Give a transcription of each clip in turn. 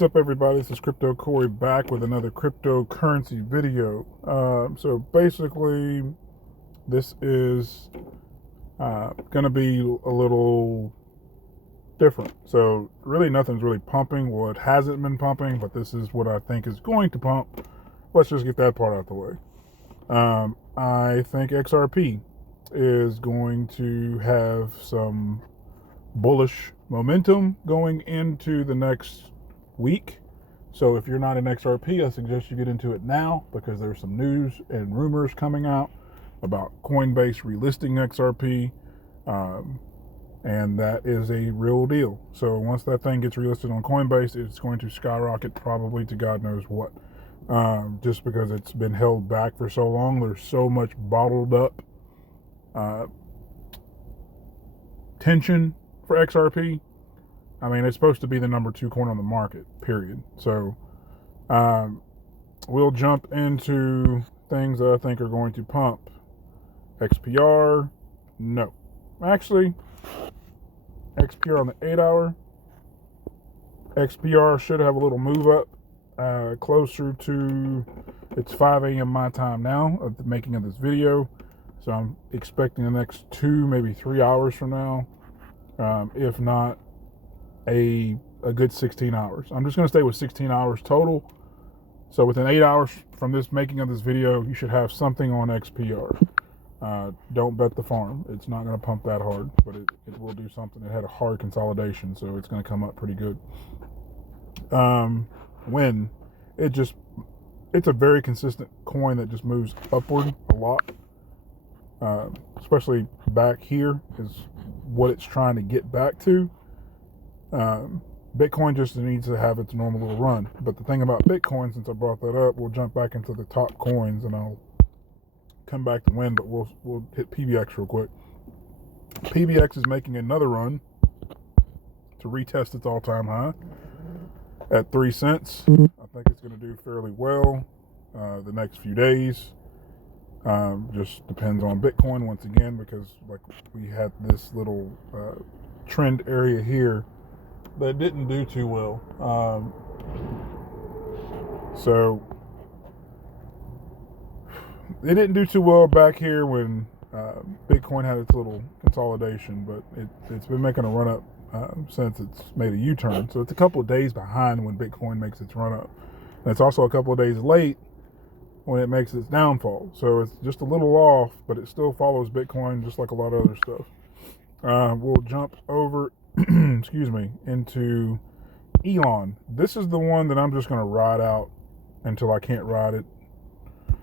What's up, everybody? This is Crypto Corey back with another cryptocurrency video. So basically, this is going to be a little different. So really, nothing's really pumping. Well, it hasn't been pumping, but this is what I think is going to pump. Let's just get that part out of the way. I think XRP is going to have some bullish momentum going into the next week. So if you're not in XRP, I suggest you get into it now because there's some news and rumors coming out about Coinbase relisting XRP, and that is a real deal. So once that thing gets relisted on Coinbase, it's going to skyrocket probably to God knows what, just because it's been held back for so long. There's so much bottled up tension for XRP. I mean, it's supposed to be the number 2 coin on the market, period. So we'll jump into things that I think are going to pump. XPR, no. Actually, XPR on the 8-hour. XPR should have a little move up closer to, it's 5 a.m. my time now of the making of this video. So I'm expecting the next 2, maybe 3 hours from now. If not, a good 16 hours. I'm just going to stay with 16 hours total. So within 8 hours from this making of this video, you should have something on XPR. Don't bet the farm. It's not going to pump that hard, but it will do something. It had a hard consolidation, so it's going to come up pretty good. When it's a very consistent coin that just moves upward a lot. Especially back here is what it's trying to get back to. Bitcoin just needs to have its normal little run. But the thing about Bitcoin, since I brought that up, we'll jump back into the top coins and I'll come back to win, but we'll hit PBX real quick. PBX is making another run to retest its all-time high at 3 cents. I think it's going to do fairly well the next few days. Just depends on Bitcoin once again, because like we had this little trend area here that didn't do too well. So it didn't do too well back here when Bitcoin had its little consolidation, but it's been making a run up since it's made a U-turn. So it's a couple of days behind when Bitcoin makes its run up. And it's also a couple of days late when it makes its downfall. So it's just a little off, but it still follows Bitcoin just like a lot of other stuff. We'll jump over excuse me, into Elon. This is the one that I'm just going to ride out until I can't ride it.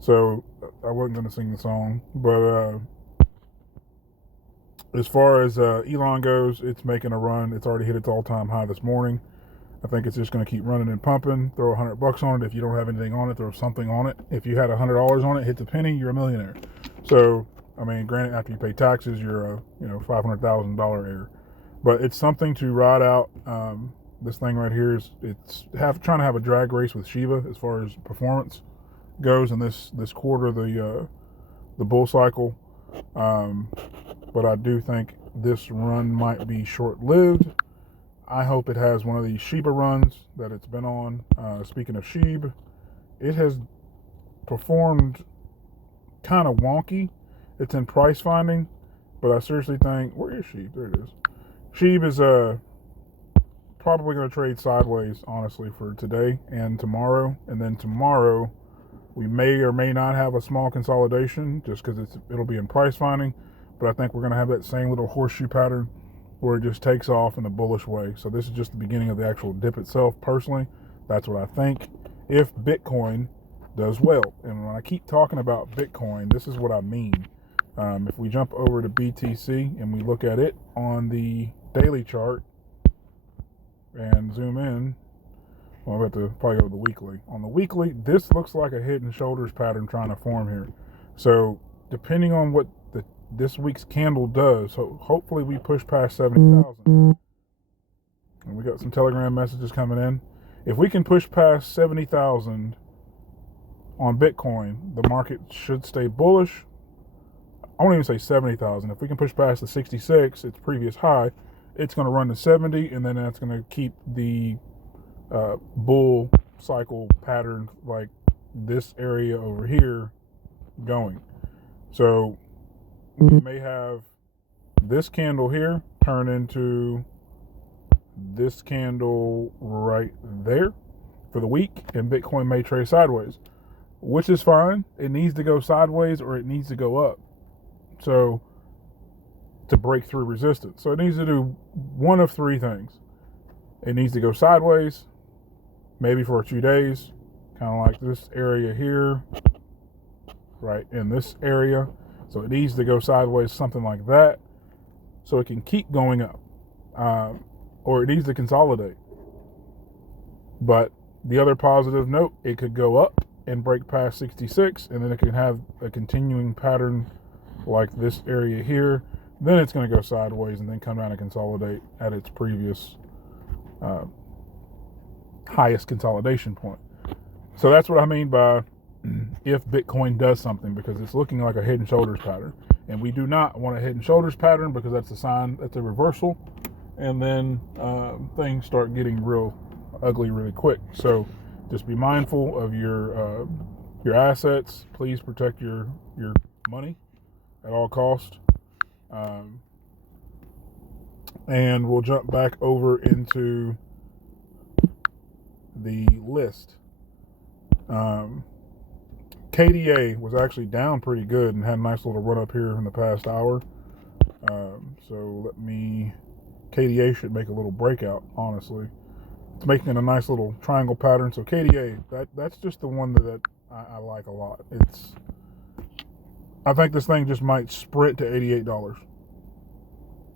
So I wasn't going to sing the song, but as far as Elon goes, it's making a run. It's already hit its all-time high this morning. I think it's just going to keep running and pumping. Throw $100 on it. If you don't have anything on it, throw something on it. If you had $100 on it, hits a penny, you're a millionaire. So, I mean, granted, after you pay taxes, you're a $500,000 heir. But it's something to ride out. This thing right here is trying to have a drag race with Shiba as far as performance goes in this quarter of the bull cycle. But I do think this run might be short-lived. I hope it has one of these Shiba runs that it's been on. Speaking of Shiba, it has performed kind of wonky. It's in price finding, but I seriously think, where is Shiba? There it is. Shiba is probably going to trade sideways, honestly, for today and tomorrow. And then tomorrow, we may or may not have a small consolidation just because it'll be in price finding. But I think we're going to have that same little horseshoe pattern where it just takes off in a bullish way. So this is just the beginning of the actual dip itself. Personally, that's what I think, if Bitcoin does well. And when I keep talking about Bitcoin, this is what I mean. If we jump over to BTC and we look at it on the daily chart and zoom in, well, I'm about to probably go to the weekly. On the weekly, this looks like a head and shoulders pattern trying to form here. So depending on what this week's candle does, so hopefully we push past 70,000. And we got some Telegram messages coming in. If we can push past 70,000 on Bitcoin, the market should stay bullish. I won't even say 70,000. If we can push past the 66, its previous high, it's going to run to 70, and then that's going to keep the bull cycle pattern like this area over here going. So you may have this candle here turn into this candle right there for the week, and Bitcoin may trade sideways, which is fine. It needs to go sideways or it needs to go up. So to break through resistance. So it needs to do one of three things. It needs to go sideways, maybe for a few days, kind of like this area here, right in this area. So it needs to go sideways, something like that, so it can keep going up. Or it needs to consolidate. But the other positive note, it could go up and break past 66, and then it can have a continuing pattern like this area here. Then it's going to go sideways and then come down and consolidate at its previous highest consolidation point. So that's what I mean by if Bitcoin does something, because it's looking like a head and shoulders pattern. And we do not want a head and shoulders pattern, because that's a sign, that's a reversal. And then things start getting real ugly really quick. So just be mindful of your assets. Please protect your money at all costs. And we'll jump back over into the list. KDA was actually down pretty good and had a nice little run up here in the past hour. So KDA should make a little breakout, honestly. It's making a nice little triangle pattern. So KDA, that's just the one that I like a lot. I think this thing just might sprint to $88.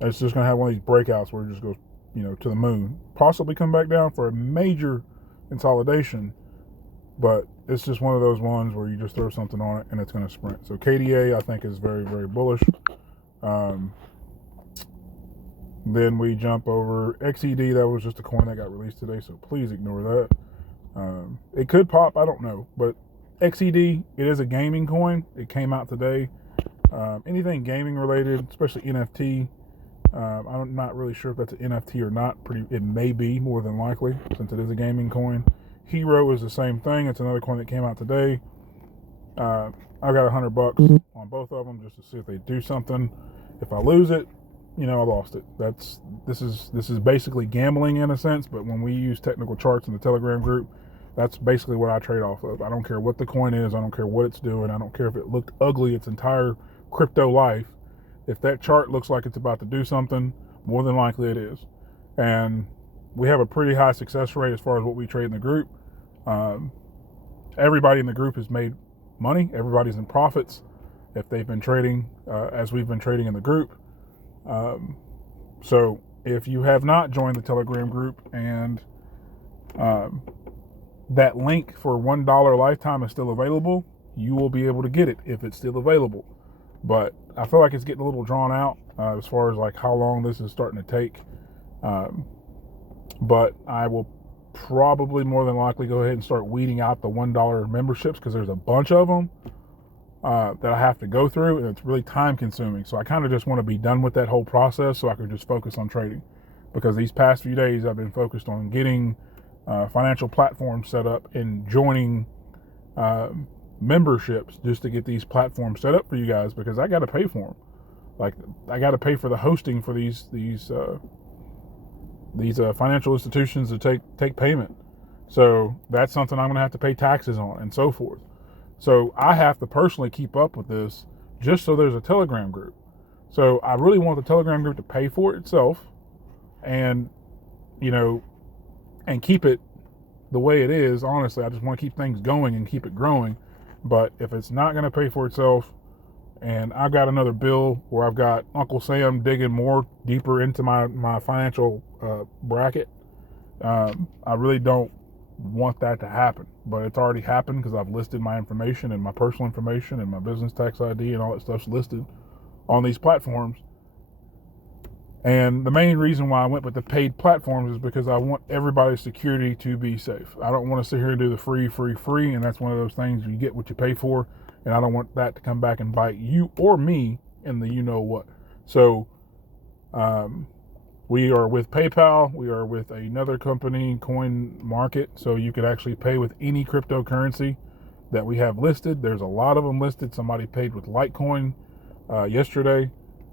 It's just going to have one of these breakouts where it just goes, to the moon. Possibly come back down for a major consolidation, but it's just one of those ones where you just throw something on it and it's going to sprint. So KDA, I think, is very, very bullish. Then we jump over XED. That was just a coin that got released today, so please ignore that. It could pop, I don't know, but XED, it is a gaming coin. It came out today. Anything gaming related, especially NFT, I'm not really sure if that's an NFT or not. It may be, more than likely, since it is a gaming coin. Hero is the same thing. It's another coin that came out today. I've got $100 on both of them just to see if they do something. If I lose it, I lost it. This is basically gambling in a sense, but when we use technical charts in the Telegram group, that's basically what I trade off of. I don't care what the coin is. I don't care what it's doing. I don't care if it looked ugly its entire crypto life. If that chart looks like it's about to do something, more than likely it is. And we have a pretty high success rate as far as what we trade in the group. Everybody in the group has made money. Everybody's in profits if they've been trading as we've been trading in the group. So if you have not joined the Telegram group and that link for $1 lifetime is still available, you will be able to get it if it's still available. But I feel like it's getting a little drawn out as far as like how long this is starting to take. But I will probably more than likely go ahead and start weeding out the $1 memberships, because there's a bunch of them that I have to go through, and it's really time consuming. So I kind of just want to be done with that whole process so I can just focus on trading, because these past few days I've been focused on getting financial platforms set up and joining memberships just to get these platforms set up for you guys, because I got to pay for them. Like, I got to pay for the hosting for these financial institutions to take payment. So that's something I'm going to have to pay taxes on and so forth. So I have to personally keep up with this just so there's a Telegram group. So I really want the Telegram group to pay for itself and, and keep it the way it is. Honestly, I just want to keep things going and keep it growing. But if it's not going to pay for itself, and I've got another bill where I've got Uncle Sam digging more deeper into my financial bracket, I really don't want that to happen. But it's already happened because I've listed my information and my personal information and my business tax ID and all that stuff's listed on these platforms. And the main reason why I went with the paid platforms is because I want everybody's security to be safe. I don't want to sit here and do the free, and that's one of those things you get what you pay for, and I don't want that to come back and bite you or me in the you-know-what. So We are with PayPal. We are with another company, Coin Market, so you could actually pay with any cryptocurrency that we have listed. There's a lot of them listed. Somebody paid with Litecoin yesterday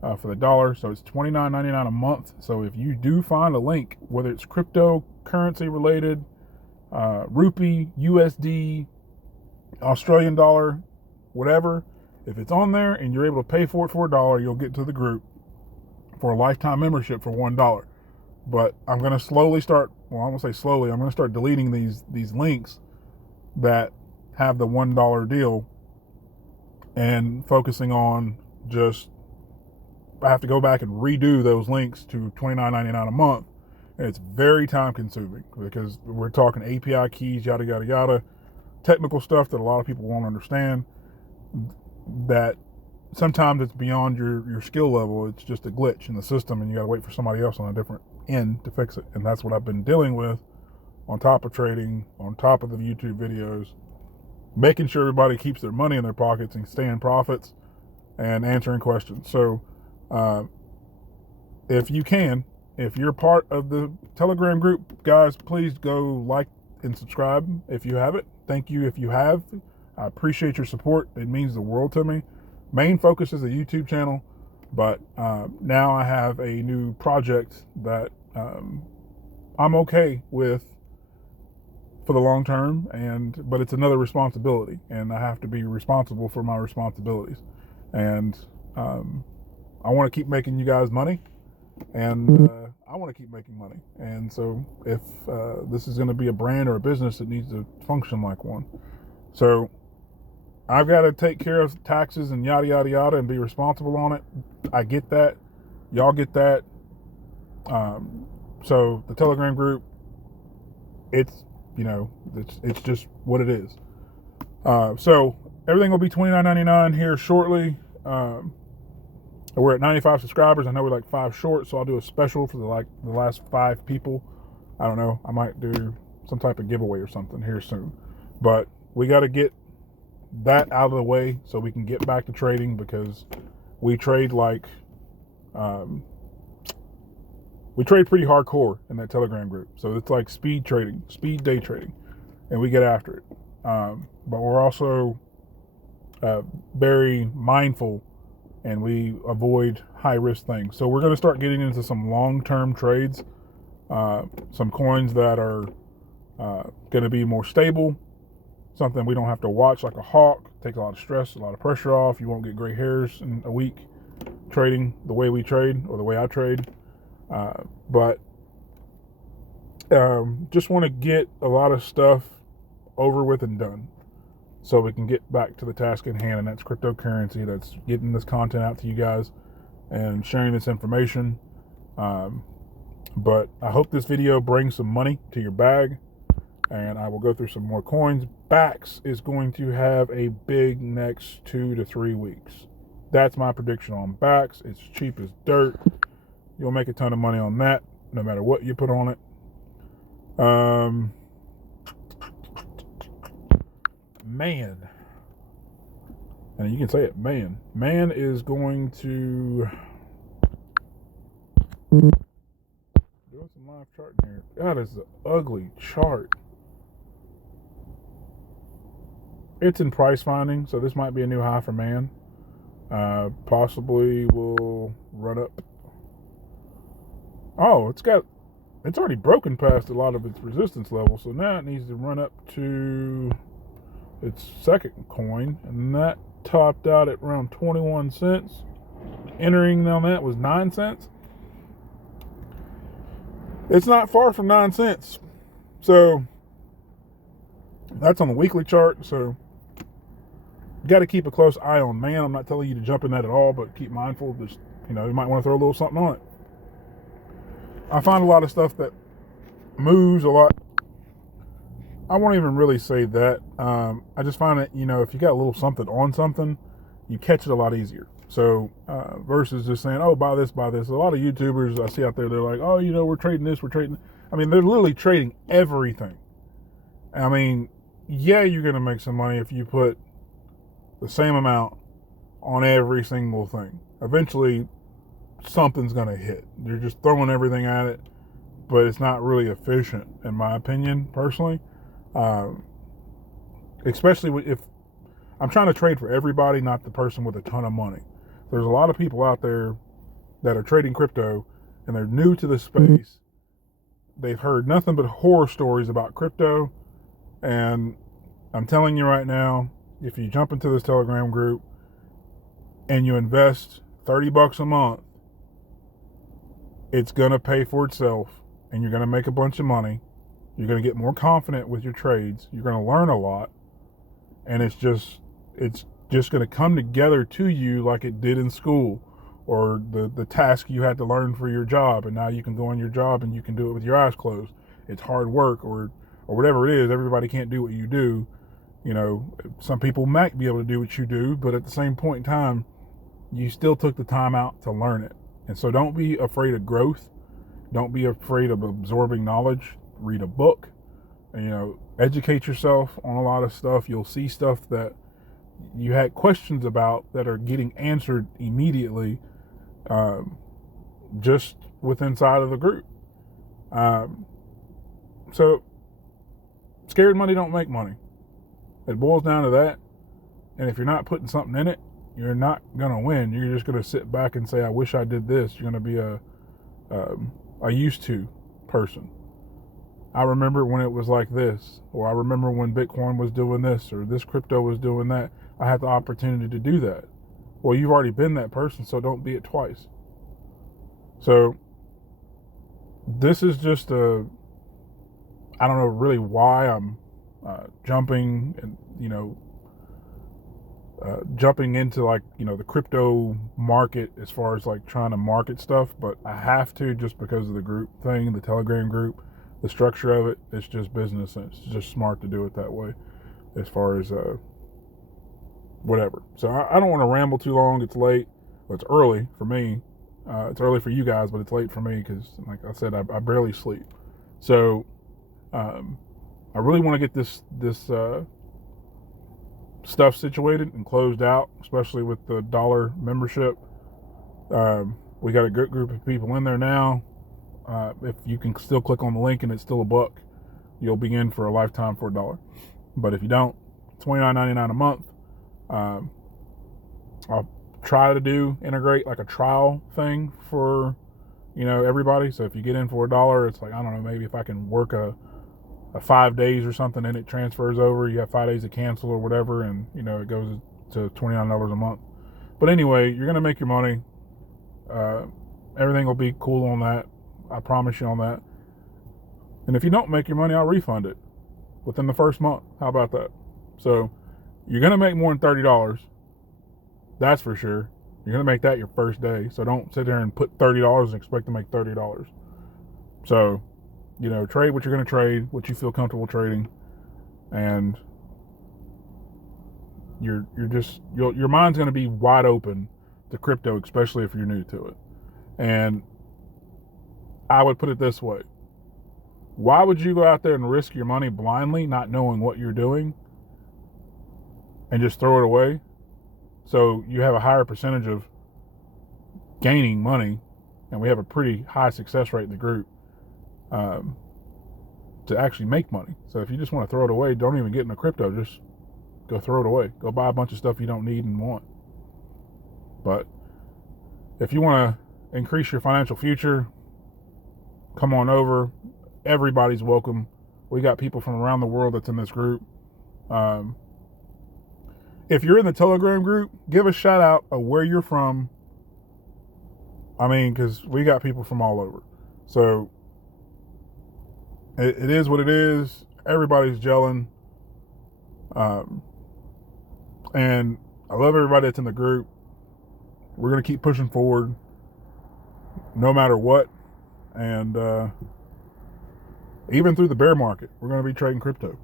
for the dollar, so it's $29.99 a month. So if you do find a link, whether it's cryptocurrency related, rupee, USD, Australian dollar, whatever, if it's on there and you're able to pay for it for $1, you'll get to the group for a lifetime membership for $1. But I'm going to slowly start, well, I'm going to say slowly, I'm going to start deleting these links that have the $1 deal and focusing on just, I have to go back and redo those links to $29.99 a month. And it's very time consuming because we're talking API keys, yada, yada, yada, technical stuff that a lot of people won't understand, that sometimes it's beyond your skill level. It's just a glitch in the system and you got to wait for somebody else on a different end to fix it. And that's what I've been dealing with on top of trading, on top of the YouTube videos, making sure everybody keeps their money in their pockets and stay in profits and answering questions. So if you can, if you're part of the Telegram group, guys, please go like and subscribe if you have it. Thank you if you have. I appreciate your support. It means the world to me. Main focus is a YouTube channel, but now I have a new project that I'm okay with for the long term, but it's another responsibility, and I have to be responsible for my responsibilities. And I want to keep making you guys money, and I want to keep making money. And so if this is going to be a brand or a business, it needs to function like one. So I've got to take care of taxes and yada, yada, yada, and be responsible on it. I get that. Y'all get that. So the Telegram group, it's just what it is. So everything will be $29.99 here shortly. We're at 95 subscribers. I know we're like 5 short, so I'll do a special for the last 5 people. I don't know. I might do some type of giveaway or something here soon. But we got to get that out of the way so we can get back to trading, because we trade we trade pretty hardcore in that Telegram group. So it's like speed trading, speed day trading, and we get after it. But we're also very mindful, and we avoid high risk things. So we're going to start getting into some long-term trades, some coins that are going to be more stable, something we don't have to watch like a hawk. Takes a lot of stress, a lot of pressure off. You won't get gray hairs in a week trading the way we trade, or the way I trade. But just want to get a lot of stuff over with and done so we can get back to the task at hand, and that's cryptocurrency. That's getting this content out to you guys and sharing this information. But I hope this video brings some money to your bag, and I will go through some more coins. Bax is going to have a big next 2 to 3 weeks. That's my prediction on Bax. It's cheap as dirt. You'll make a ton of money on that, no matter what you put on it. Man, and you can say it, Man is going to doing some live charting here. God, it's an ugly chart. It's in price finding, so this might be a new high for Man. Possibly will run up. Oh, it's already broken past a lot of its resistance levels, so now it needs to run up to its second coin, and that topped out at around 21 cents. Entering on that was 9 cents. It's not far from 9 cents. So that's on the weekly chart, so you got to keep a close eye on Man. I'm not telling you to jump in that at all, but keep mindful. Just, you might want to throw a little something on it. I find a lot of stuff that moves a lot. I won't even really say that. I just find that, if you got a little something on something, you catch it a lot easier. So versus just saying, oh, buy this, buy this. A lot of YouTubers I see out there, they're like, oh, we're trading this, we're trading. I mean, they're literally trading everything. I mean, yeah, you're going to make some money if you put the same amount on every single thing. Eventually, something's going to hit. You're just throwing everything at it, but it's not really efficient, in my opinion, personally. Especially if I'm trying to trade for everybody, not the person with a ton of money. There's a lot of people out there that are trading crypto and they're new to the space. They've heard nothing but horror stories about crypto. And I'm telling you right now, if you jump into this Telegram group and you invest $30 a month, it's going to pay for itself and you're going to make a bunch of money. You're going to get more confident with your trades. You're going to learn a lot. And it's just going to come together to you like it did in school, or the task you had to learn for your job, and now you can go on your job and you can do it with your eyes closed. It's hard work, or whatever it is. Everybody can't do what you do. You know, some people might be able to do what you do, but at the same point in time, you still took the time out to learn it. And so don't be afraid of growth. Don't be afraid of absorbing knowledge. Read a book. And, educate yourself on a lot of stuff. You'll see stuff that you had questions about that are getting answered immediately, just with inside of the group. So scared money don't make money. It boils down to that. And if you're not putting something in it, you're not going to win. You're just going to sit back and say, I wish I did this. You're going to be a used to person. I remember when it was like this, or I remember when Bitcoin was doing this, or this crypto was doing that. I had the opportunity to do that. Well, you've already been that person, so don't be it twice. So this is just I don't know really why I'm jumping and, jumping into the crypto market as far as trying to market stuff, but I have to just because of the group thing, the Telegram group. The structure of it, it's just business, and it's just smart to do it that way as far as whatever. So I don't want to ramble too long. It's late. Well, it's early for me. It's early for you guys, but it's late for me because, like I said, I barely sleep. So I really want to get this stuff situated and closed out, especially with the dollar membership. We got a good group of people in there now. If you can still click on the link and it's still $1, you'll be in for a lifetime for $1. But if you don't, $29.99 a month. I'll try to integrate a trial thing for everybody. So if you get in for $1, it's I don't know, maybe if I can work a 5 days or something and it transfers over, you have 5 days to cancel or whatever, and it goes to $29 a month. But anyway, you're gonna make your money. Everything will be cool on that. I promise you on that. And if you don't make your money, I'll refund it within the first month. How about that? So you're going to make more than $30. That's for sure. You're going to make that your first day. So don't sit there and put $30 and expect to make $30. So, trade what you're going to trade, what you feel comfortable trading. And your mind's going to be wide open to crypto, especially if you're new to it. And I would put it this way. Why would you go out there and risk your money blindly, not knowing what you're doing, and just throw it away? So you have a higher percentage of gaining money, and we have a pretty high success rate in the group to actually make money. So if you just want to throw it away, don't even get into crypto. Just go throw it away. Go buy a bunch of stuff you don't need and want. But if you want to increase your financial future, come on over. Everybody's welcome. We got people from around the world that's in this group. If you're in the Telegram group, give a shout out of where you're from. Because we got people from all over. So it is what it is. Everybody's gelling. And I love everybody that's in the group. We're going to keep pushing forward no matter what. And even through the bear market, we're going to be trading crypto.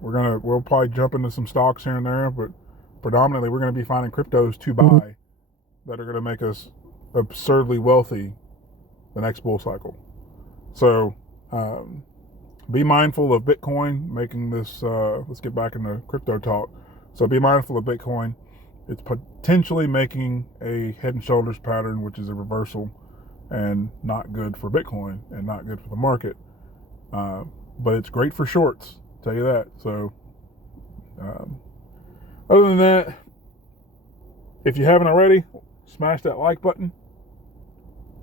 We'll probably jump into some stocks here and there, but predominantly we're going to be finding cryptos to buy that are going to make us absurdly wealthy the next bull cycle. So be mindful of Bitcoin, making this, let's get back into crypto talk. So be mindful of Bitcoin it's potentially making a Head and Shoulders pattern, which is a reversal and not good for Bitcoin and not good for the market. But it's great for shorts, I'll tell you that. So other than that, if you haven't already, smash that like button,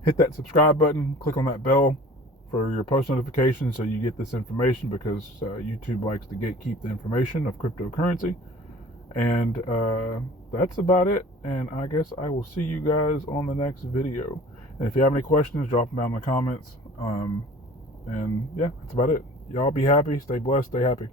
hit that subscribe button, click on that bell for your post notifications so you get this information, because YouTube likes to gatekeep the information of cryptocurrency. And that's about it. And I guess I will see you guys on the next video. And if you have any questions, drop them down in the comments. And yeah, that's about it. Y'all be happy, stay blessed, stay happy.